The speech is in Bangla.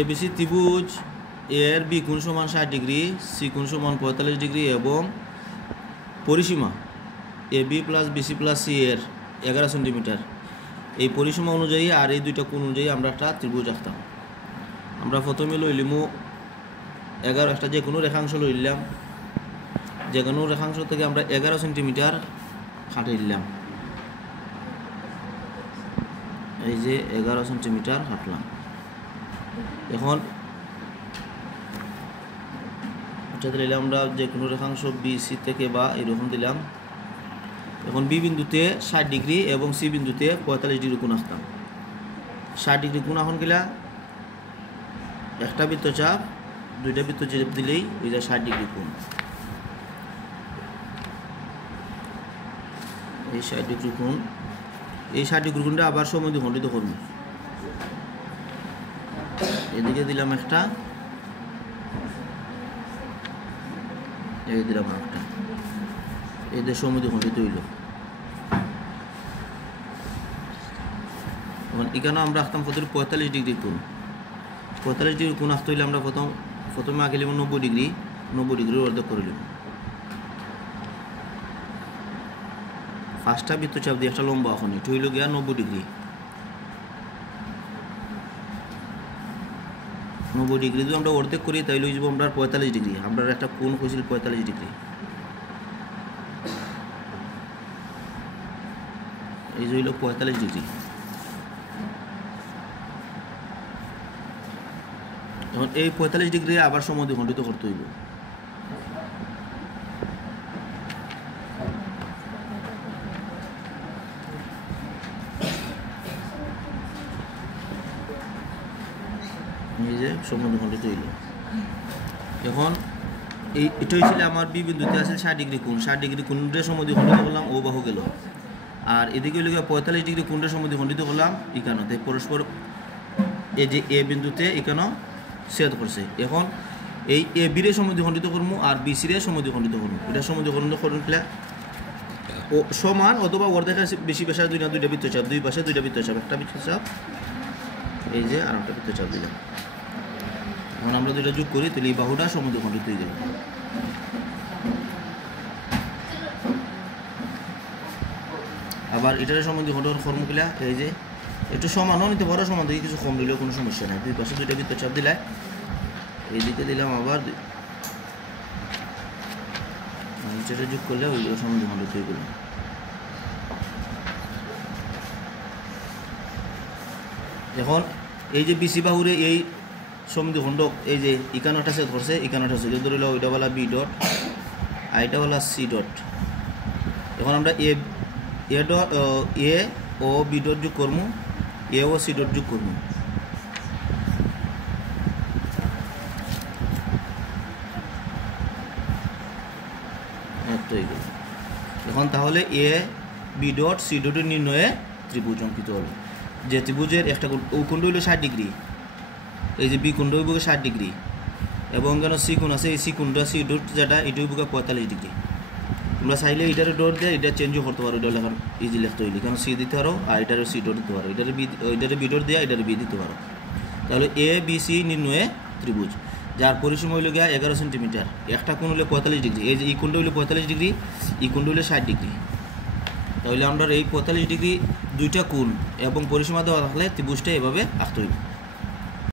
এবিসি ত্রিভুজ এর বি কোণ সমান 60 ডিগ্রি, সি কোণ সমান 45 ডিগ্রি এবং পরিসীমা A B plus BC plus C এর 11 সেন্টিমিটার। এই পরিসীমা অনুযায়ী আর এই দুইটা কোণ অনুযায়ী আমরা একটা ত্রিভুজ আঁকতাম। আমরা প্রথমে লইলিমু 11 একটা যে কোনো রেখাংশ লইলাম, যে কোনো রেখাংশ থেকে আমরা 11 সেন্টিমিটার হাঁটাইলাম। এই যে 11 সেন্টিমিটার হাঁটলাম। এখন এটা দিলাম আমরা যে কোনো রেখাংশ বিসি থেকে বা এরকম দিলাম। এখন বি বিন্দুতে 60 ডিগ্রি এবং সি বিন্দুতে 45 ডিগ্রি কোণ আঁকতাম। 60 ডিগ্রি কোণ এখন গেলা একটা বৃত্তচাপ, দুইটা বৃত্তচাপ দিলেই ওই যে 60 ডিগ্রি কোণ। এই 60 ডিগ্রি কোণ, এই 60 ডিগ্রি কোণটা আবার সমদ্বিখণ্ডিত করব। এদিকে দিলাম একটা, এই দিলাম একটা, এদের সমদ্বিখণ্ডিত হইল। এখন এখানে আমরা আঁকতাম কত 45 ডিগ্রি কোণ। 45 ডিগ্রি কোণ আঁকতে হইলে আমরা প্রথমে আঁকিলাম 90 ডিগ্রি, 90 ডিগ্রির অর্ধেক করিলাম। পাঁচটা বৃত্তচাপ দিয়ে একটা লম্বা এখন এটা হইল গিয়া 90 ডিগ্রি। 90 ডিগ্রি যদি আমরা অর্ধেক করি তাইলে হয়ে যাব আমরা 45 ডিগ্রি। আমরা একটা কোণ হয়েছিল 45 ডিগ্রি। এই যে হইল 45 ডিগ্রি। এখন এই 45 ডিগ্রি আবার সমদ্বিখণ্ডিত করতে হইব। এই যে সমদ্বিখণ্ডিত হইল। এখন এটা হয়েছিল আমার বি বিন্দুতে আছে 60 ডিগ্রি কোণ। 60 ডিগ্রি কোণে সমদ্বিখণ্ডিত করলাম, ও বাহু গেল। আর এদিকে হইল 45 ডিগ্রি কোণে সমদ্বিখণ্ডিত করলাম এখানে। পরস্পর এই যে এ বিন্দুতে এখানে ছেদ করছে। এখন এই এ বিরে সমদ্বিখণ্ডিত করবো আর বি সিরে সমদ্বিখণ্ডিত করবো। এটা সমদ্বিখণ্ডিত করলে ও সমান অথবা ওর দেখা বেশি পেশার দুইটা বৃত্তচাপ, দুই পাশে দুইটা বৃত্তচাপ, একটা বৃত্তচাপ এই যে আর একটা বৃত্তচাপ দিলাম। এখন আমরা দুইটা যোগ করি তাহলে এই বাহুটা সমদ্বিখণ্ডিত হয়ে গেল। আবার এটার সমদ্বিখণ্ডন ফর্মুলা এই যে একটু সমানও নিতে পারো, সমান থেকে কিছু কম দিলেও কোনো সমস্যা নেই। দুই পাশে দুইটা বৃত্তচাপ দিলে এইদিকে দিলাম, আবার নিচেটা যোগ করলে ওইগুলো সমদ্বিখণ্ডিত হয়ে গেল। এখন এই যে বিসি বাহুরে এই সমদ্বিখণ্ডক এই যে এখানেটা ছেদ করছে, এখানেটা ছেদ ধরিল ওইটা বলা বি ডট আর এটা বলা সি ডট। এখন আমরা এ ও বি ডট যোগ করবো, এ ও সি ডট যোগ করবো। এখন তাহলে এ বি ডট সি ডটের নির্ণয়ে ত্রিভুজ অঙ্কিত হলো। যে ত্রিভুজের একটা ও কোণটা হইল 60 ডিগ্রি, এই যে বি কোণটা হইব 60 ডিগ্রি এবং কেন সি কোণ আছে, এই সি কোণটা সি ডট যেটা এটা হইব 45 ডিগ্রি। তোমরা চাইলে এটারে ডট দিয়ে এটা চেঞ্জও করতে পারো, এটা লেখার ইজি লিখতে হইলে কেন সি দিতে পারো আর এটারে সি ডট দিতে পারো, এটারে বি ডট দিয়ে এটারে বি দিতে পারো। তাহলে এ বি সি নির্ণয়ে ত্রিভুজ যার পরিসীমা হইল গিয়া 11 সেন্টিমিটার। একটা কোণ হইলে 45 ডিগ্রি, এই যে এই কোণটা হইলে 45 ডিগ্রি, এই কোণটা হইলে 60 ডিগ্রি। তাহলে আমরা এই 45 ডিগ্রি দুইটা কোণ এবং পরিসীমা দেওয়া থাকলে ত্রিভুজটা এভাবে আঁকতে হইব।